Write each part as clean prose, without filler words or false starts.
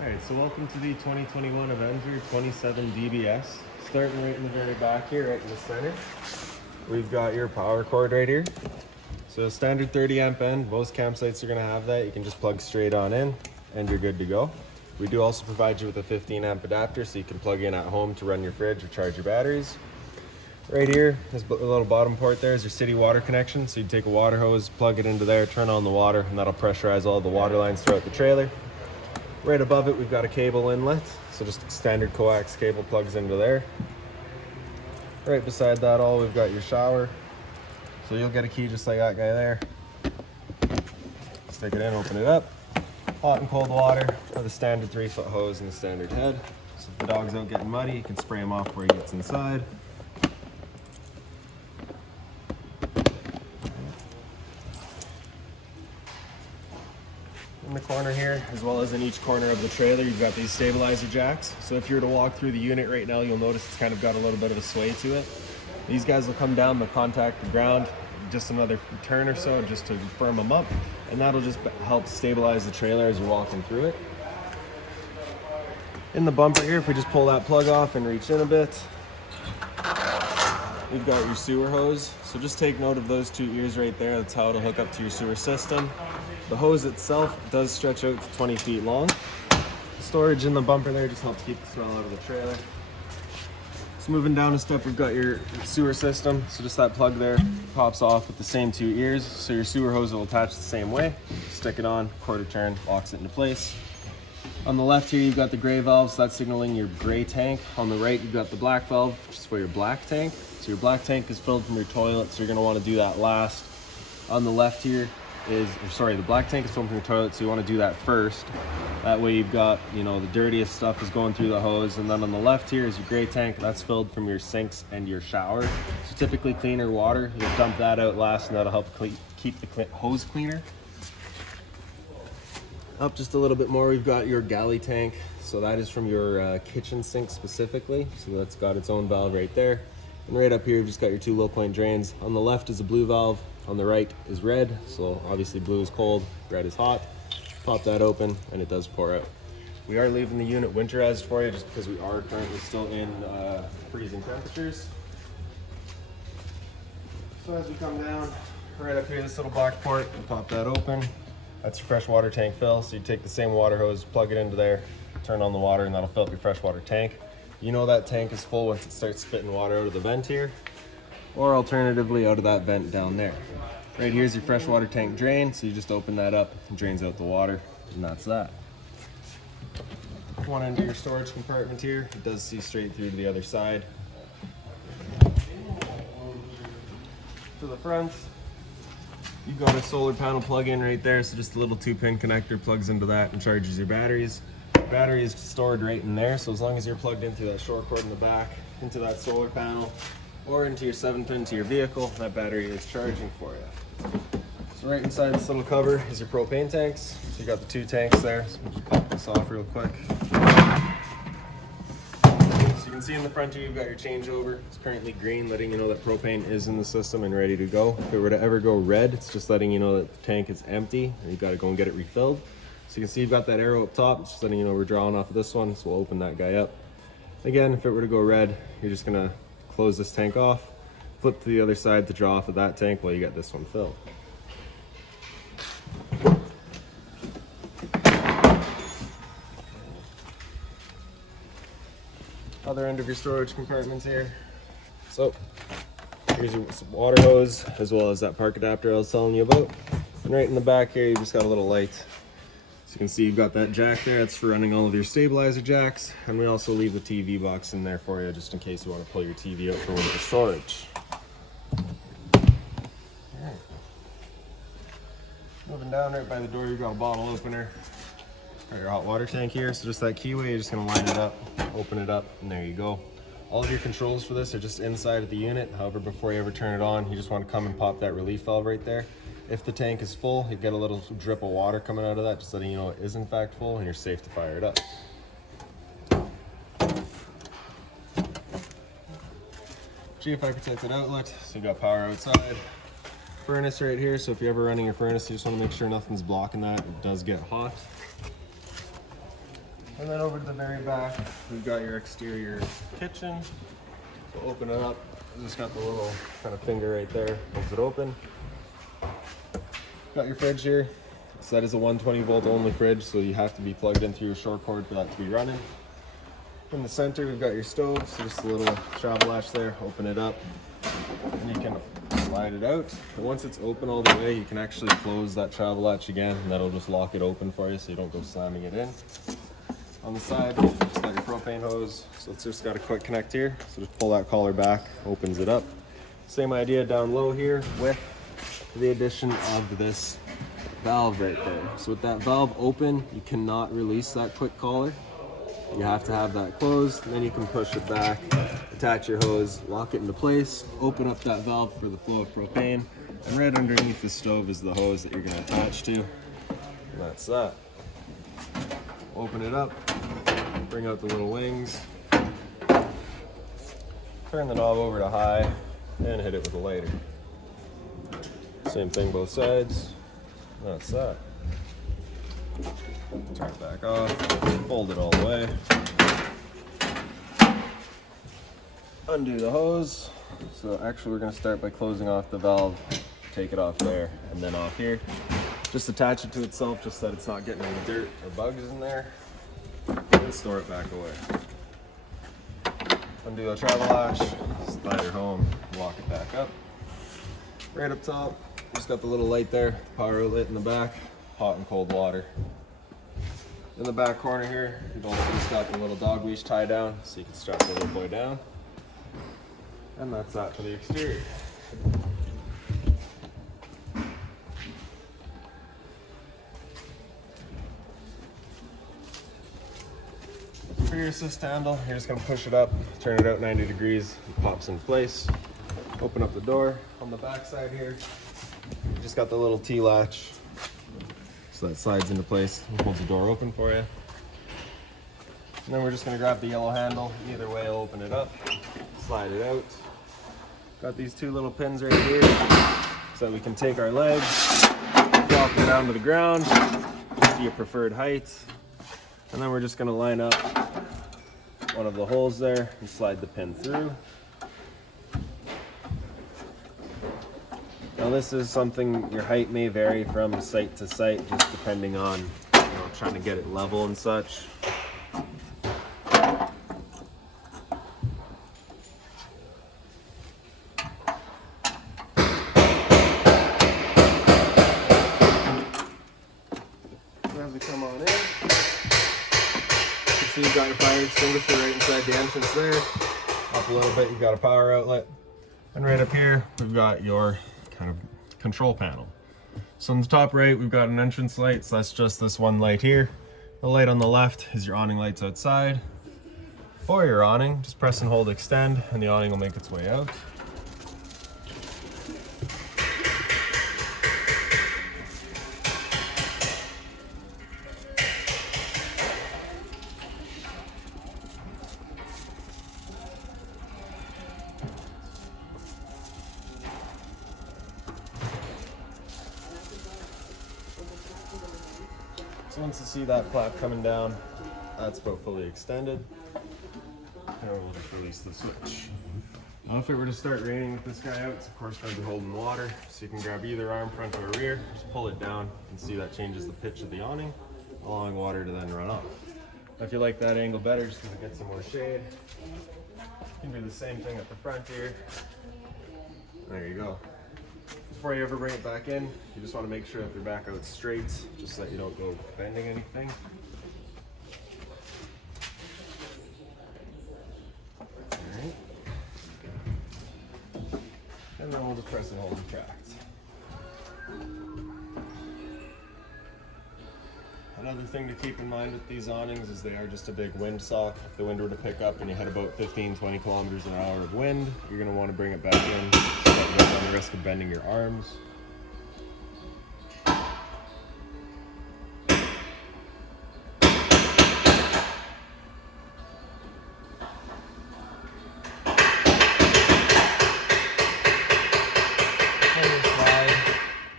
Alright, so welcome to the 2021 Avenger 27 DBS. Starting right in the very back here, right in the center. We've got your power cord right here. So a standard 30 amp end, most campsites are going to have that. You can just plug straight on in and you're good to go. We do also provide you with a 15 amp adapter so you can plug in at home to run your fridge or charge your batteries. Right here, this little bottom port there is your city water connection. So you take a water hose, plug it into there, turn on the water, and that'll pressurize all the water lines throughout the trailer. Right above it, we've got a cable inlet. So just a standard coax cable plugs into there. Right beside that all, we've got your shower. So you'll get a key just like that guy there. Stick it in, open it up. Hot and cold water with a standard 3-foot hose and a standard head. So if the dog's out getting muddy, you can spray him off where he gets inside. In the corner here, as well as in each corner of the trailer, you've got these stabilizer jacks. So if you were to walk through the unit right now, you'll notice it's kind of got a little bit of a sway to it. These guys will come down, they'll contact the ground just another turn or so just to firm them up, and that'll just help stabilize the trailer as you're walking through it. In the bumper here, if we just pull that plug off and reach in a bit, we've got your sewer hose. So just take note of those two ears right there. That's how it'll hook up to your sewer system. The hose itself does stretch out to 20 feet long. The storage in the bumper there just helps keep the smell out of the trailer. So moving down a step, we've got your sewer system. So just that plug there pops off with the same two ears. So your sewer hose will attach the same way. Stick it on, quarter turn, locks it into place. On the left here, you've got the gray valve, so that's signaling your gray tank. On the right, you've got the black valve, which is for your black tank. So your black tank is filled from your toilet, so you're gonna wanna do that last. On the left here, the black tank is filled from your toilet, so you want to do that first. That way you've got, the dirtiest stuff is going through the hose. And then on the left here is your gray tank. That's filled from your sinks and your shower. So typically cleaner water, you'll dump that out last, and that'll help keep the hose cleaner. Up just a little bit more, we've got your Galley Tank. So that is from your kitchen sink specifically. So that's got its own valve right there. And right up here, you've just got your two low point drains. On the left is a blue valve. On the right is red, so obviously blue is cold, red is hot. Pop that open and it does pour out. We are leaving the unit winterized for you just because we are currently still in freezing temperatures. So as we come down, right up here, this little black port, you pop that open. That's your freshwater tank fill. So you take the same water hose, plug it into there, turn on the water, and that'll fill up your freshwater tank. You know that tank is full once it starts spitting water out of the vent here, or alternatively out of that vent down there. Right here's your freshwater tank drain, so you just open that up, it drains out the water, and that's that. One end of your storage compartment here, it does see straight through to the other side. To the front, you've got a solar panel plug-in right there, so just a little 2-pin connector plugs into that and charges your batteries. The battery is stored right in there, so as long as you're plugged in through that short cord in the back, into that solar panel, or into your 7-pin to your vehicle, that battery is charging for you. So right inside this little cover is your propane tanks. So you got the 2 tanks there. So we'll just pop this off real quick. So you can see in the front here, you've got your changeover. It's currently green, letting you know that propane is in the system and ready to go. If it were to ever go red, it's just letting you know that the tank is empty and you've got to go and get it refilled. So you can see you've got that arrow up top. It's just letting you know we're drawing off of this one. So we'll open that guy up. Again, if it were to go red, you're just gonna close this tank off, flip to the other side to draw off of that tank while you get this one filled. Other end of your storage compartments here. So here's your water hose as well as that park adapter I was telling you about. And right in the back here, you just got a little light. So you can see you've got that jack there. That's for running all of your stabilizer jacks. And we also leave the TV box in there for you just in case you want to pull your TV out for winter storage. Alright. Moving down right by the door, you've got a bottle opener. Got your hot water tank here. So just that keyway, you're just going to line it up, open it up, and there you go. All of your controls for this are just inside of the unit. However, before you ever turn it on, you just want to come and pop that relief valve right there. If the tank is full, you get a little drip of water coming out of that, just letting you know it is in fact full and you're safe to fire it up. GFI protected outlet, so you got power outside. Furnace right here, so if you're ever running your furnace, you just want to make sure nothing's blocking that. It does get hot. And then over to the very back, we've got your exterior kitchen. So open it up. Just got the little kind of finger right there, holds it open. Got your fridge here. So that is a 120 volt only fridge, so you have to be plugged in through your short cord for that to be running. In the center, we've got your stove, so just a little travel latch there. Open it up, and you can slide it out. And once it's open all the way, you can actually close that travel latch again, and that'll just lock it open for you so you don't go slamming it in. On the side, just got your propane hose, so it's just got a quick connect here. So just pull that collar back, opens it up. Same idea down low here with the addition of this valve right there. So with that valve open, you cannot release that quick collar. You have to have that closed, and then you can push it back, attach your hose, lock it into place, open up that valve for the flow of propane, and right underneath the stove is the hose that you're going to attach to. And that's that. Open it up, bring out the little wings, turn the knob over to high, and hit it with a lighter. Same thing both sides. That's that. Turn it back off, fold it all the way. Undo the hose. So actually we're going to start by closing off the valve, take it off there, and then off here. Just attach it to itself just so that it's not getting any dirt or bugs in there. And store it back away. Undo the travel latch, slide her home, lock it back up. Right up top, just got the little light there, power outlet in the back, hot and cold water. In the back corner here, you've also just got the little dog leash tie down so you can strap the little boy down. And that's that for the exterior. For your assist handle, you're just going to push it up, turn it out 90 degrees, it pops in place. Open up the door. On the back side here, you just got the little T-latch. So that slides into place and holds the door open for you. And then we're just going to grab the yellow handle. Either way, I'll open it up, slide it out. Got these two little pins right here so that we can take our legs, drop them down to the ground to your preferred height. And then we're just going to line up one of the holes there and slide the pin through. Now this is something, your height may vary from site to site, just depending on, trying to get it level and such. As we come on in, you can see you've got your fire extinguisher right inside the entrance there. Up a little bit, you've got a power outlet. And right up here, we've got your kind of control panel. So on the top right, we've got an entrance light, so that's just this one light here. The light on the left is your awning lights outside. For your awning, just press and hold extend, and the awning will make its way out. So once you see that flap coming down, that's about fully extended. And we'll just release the switch. Now if it were to start raining with this guy out, it's of course going to be holding water. So you can grab either arm, front or rear, just pull it down and see that changes the pitch of the awning, allowing water to then run off. Now if you like that angle better, just because it gets some more shade, you can do the same thing at the front here. There you go. Before you ever bring it back in, you just want to make sure that they're back out straight, just so that you don't go bending anything. Alright. And then we'll just press and hold and retract. Another thing to keep in mind with these awnings is they are just a big wind sock. If the wind were to pick up and you had about 15-20 kilometers an hour of wind, you're going to want to bring it back in so that you don't run the risk of bending your arms.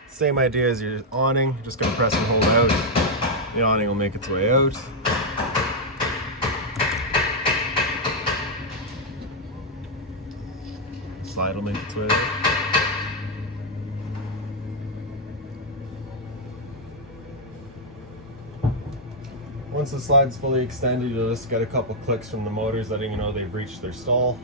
Same idea as your awning, just going to press and hold out. The awning will make its way out. slide will make its way there. Once the slide's fully extended, you'll just get a couple clicks from the motors letting you know they've reached their stall.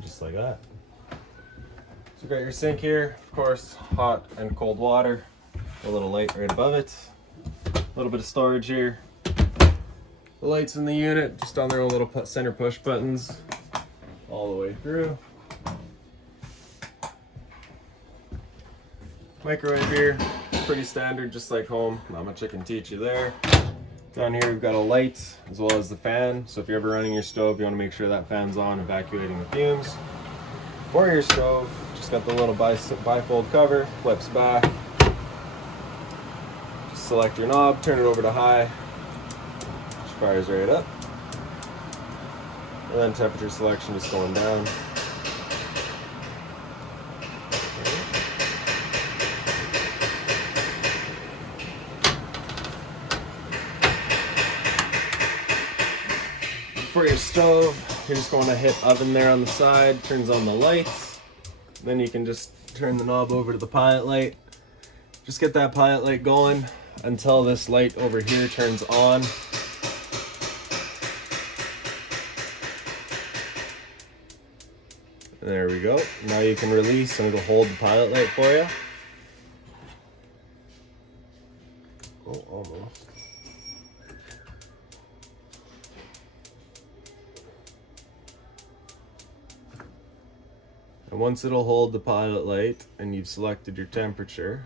Just like that. So you've got your sink here, of course, hot and cold water, a little light right above it, a little bit of storage here. The lights in the unit, just on their own little center push buttons, all the way through. Microwave here, pretty standard, just like home. Not much I can teach you there. Down here we've got a light as well as the fan. So if you're ever running your stove, you want to make sure that fan's on, evacuating the fumes. For your stove, just got the little bifold cover, flips back. Just select your knob, turn it over to high, which fires right up. And then temperature selection just going down. For your stove, you're just going to hit oven there on the side, turns on the lights. Then you can just turn the knob over to the pilot light. Just get that pilot light going until this light over here turns on. There we go. Now you can release and it'll hold the pilot light for you. Oh, almost. And once it'll hold the pilot light and you've selected your temperature,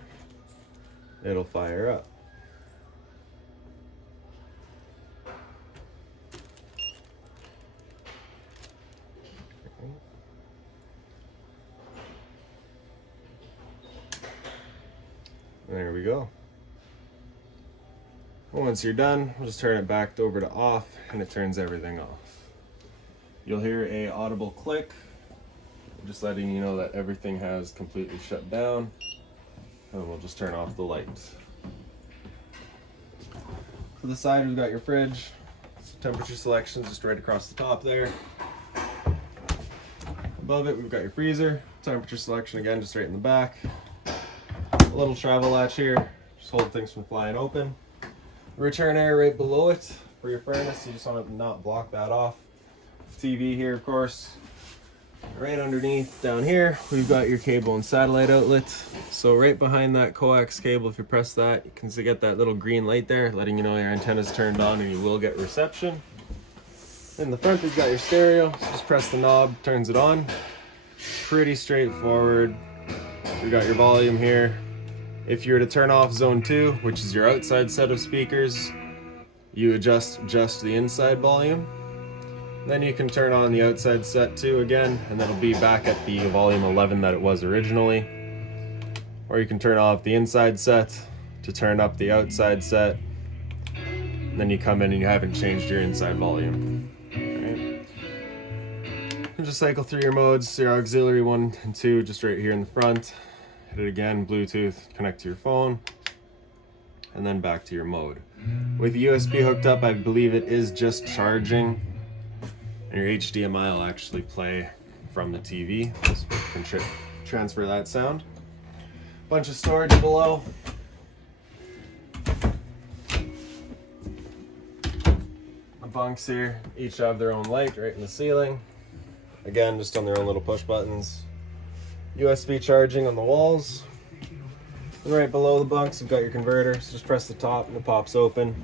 it'll fire up. There we go. Once you're done, we'll just turn it back over to off and it turns everything off. You'll hear a audible click, just letting you know that everything has completely shut down. And we'll just turn off the lights. To the side, we've got your fridge. Temperature selections just right across the top there. Above it, we've got your freezer. Temperature selection again, just right in the back. A little travel latch here, just hold things from flying open. Return air right below it for your furnace. You just want to not block that off. TV here, of course. Right underneath down here, we've got your cable and satellite outlet. So right behind that coax cable, if you press that, you can get that little green light there, letting you know your antenna's turned on and you will get reception. In the front, we've got your stereo. So just press the knob, turns it on. Pretty straightforward. We've got your volume here. If you were to turn off zone 2, which is your outside set of speakers, you adjust just the inside volume. Then you can turn on the outside set too again, and that'll be back at the volume 11 that it was originally. Or you can turn off the inside set to turn up the outside set. And then you come in and you haven't changed your inside volume. Right. You just cycle through your modes, your auxiliary 1 and 2 just right here in the front. Hit it again, Bluetooth, connect to your phone, and then back to your mode. With USB hooked up, I believe it is just charging. And your HDMI will actually play from the TV. This can transfer that sound. Bunch of storage below. The bunks here each have their own light right in the ceiling. Again, just on their own little push buttons. USB charging on the walls. And right below the bunks, you've got your converter. So just press the top and it pops open.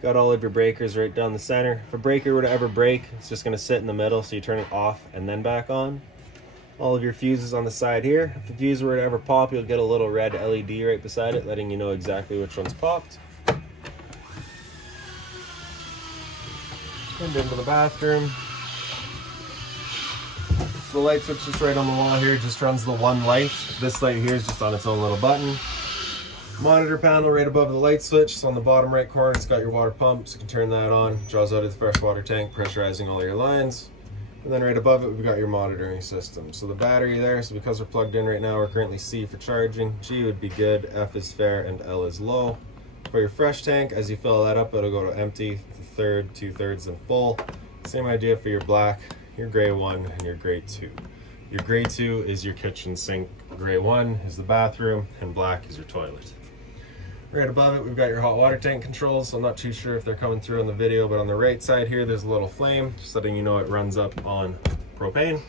Got all of your breakers right down the center. If a breaker were to ever break, it's just going to sit in the middle, so you turn it off and then back on. All of your fuses on the side here. If the fuse were to ever pop, you'll get a little red LED right beside it, letting you know exactly which one's popped. And into the bathroom. So the light switch is right on the wall here, just runs the one light. This light here is just on its own little button. Monitor panel right above the light switch, so on the bottom right corner it's got your water pump, so you can turn that on. Draws out of the fresh water tank, pressurizing all your lines. And then right above it, we've got your monitoring system. So the battery there, so because we're plugged in right now, we're currently C for charging, G would be good, F is fair, and L is low. For your fresh tank, as you fill that up, it'll go to empty, the third, 2/3, and full. Same idea for your black, your gray 1, and your gray 2. Your gray 2 is your kitchen sink, gray 1 is the bathroom, and black is your toilet. Right above it, we've got your hot water tank controls. I'm not too sure if they're coming through on the video, but on the right side here, there's a little flame, just letting you know it runs up on propane.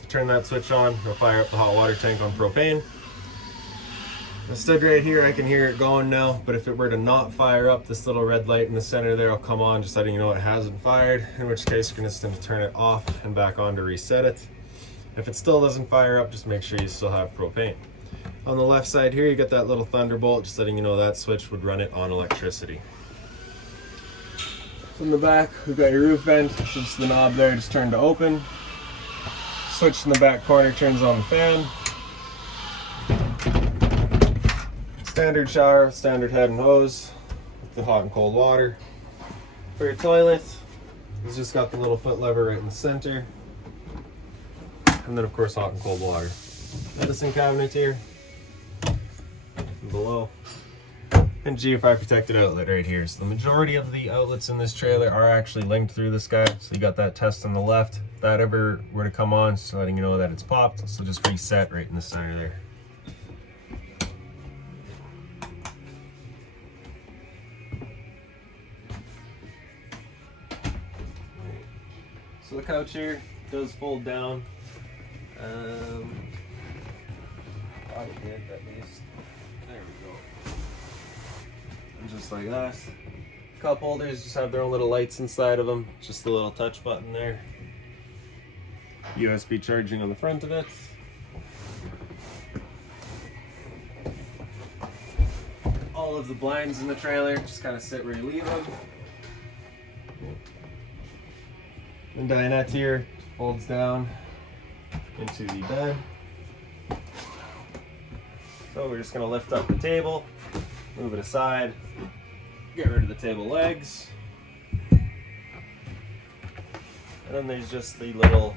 So turn that switch on, it'll fire up the hot water tank on propane. I stood right here, I can hear it going now, but if it were to not fire up, this little red light in the center there will come on, just letting you know it hasn't fired, in which case you're just going to turn it off and back on to reset it. If it still doesn't fire up, just make sure you still have propane. On the left side here, you get that little thunderbolt, just letting you know that switch would run it on electricity. From the back, we've got your roof vent, so just the knob there, just turn to open. Switch in the back corner turns on the fan. Standard shower, standard head and hose with the hot and cold water. For your toilet, it's just got the little foot lever right in the center. And then of course hot and cold water. Medicine cabinet here. Below, and GFI protected outlet right here. So the majority of the outlets in this trailer are actually linked through this guy. So you got that test on the left. If that ever were to come on, just letting you know that it's popped. So just reset right in the center there. So the couch here does fold down. Body did at least. There we go. And just like that. Cup holders just have their own little lights inside of them. Just the little touch button there. USB charging on the front of it. All of the blinds in the trailer just kind of sit where you leave them. And dinette here folds down into the bed. So we're just going to lift up the table, move it aside, get rid of the table legs. And then there's just the little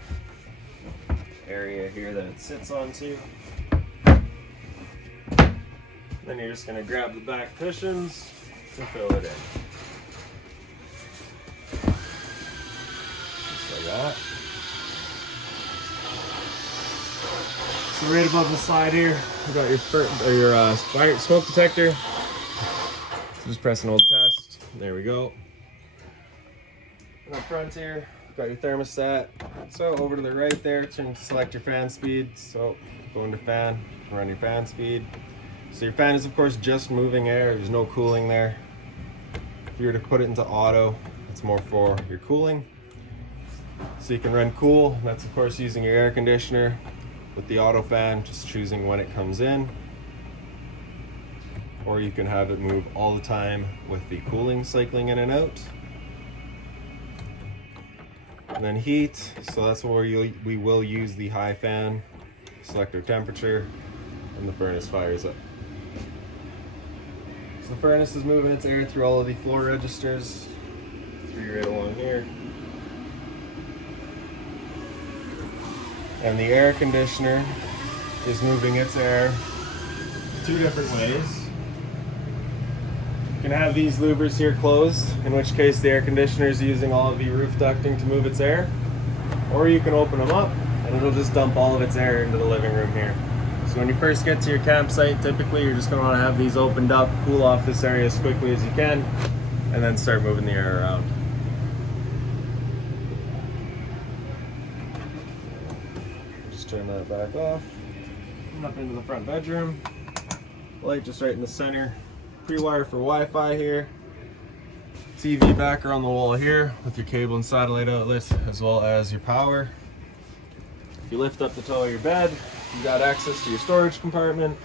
area here that it sits onto. Then you're just going to grab the back cushions to fill it in. Just like that. So right above the side here, we got your smoke detector. So just press and hold test. There we go. And up front here, we've got your thermostat. So over to the right there, select your fan speed. So go into fan, run your fan speed. So your fan is of course just moving air. There's no cooling there. If you were to put it into auto, it's more for your cooling. So you can run cool. And that's of course using your air conditioner. With the auto fan, just choosing when it comes in, or you can have it move all the time with the cooling cycling in and out. And then heat, so that's where we will use the high fan, select our temperature, and the furnace fires up. So the furnace is moving its air through all of the floor registers, through right along here. And the air conditioner is moving its air two different ways. You can have these louvers here closed, in which case the air conditioner is using all of the roof ducting to move its air. Or you can open them up and it'll just dump all of its air into the living room here. So when you first get to your campsite, typically you're just going to want to have these opened up, cool off this area as quickly as you can, and then start moving the air around. Turn that back off. And up into the front bedroom. Light just right in the center. Pre-wire for Wi-Fi here. TV backer on the wall here with your cable and satellite outlet, as well as your power. If you lift up the toe of your bed, you got access to your storage compartment.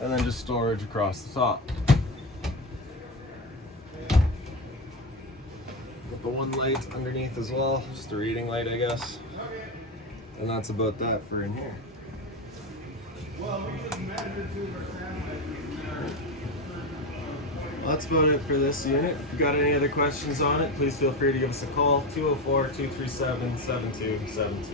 And then just storage across the top. With the one light underneath as well, just a reading light, I guess. And that's about that for in here. Well, that's about it for this unit. If you've got any other questions on it, please feel free to give us a call, 204-237-7272.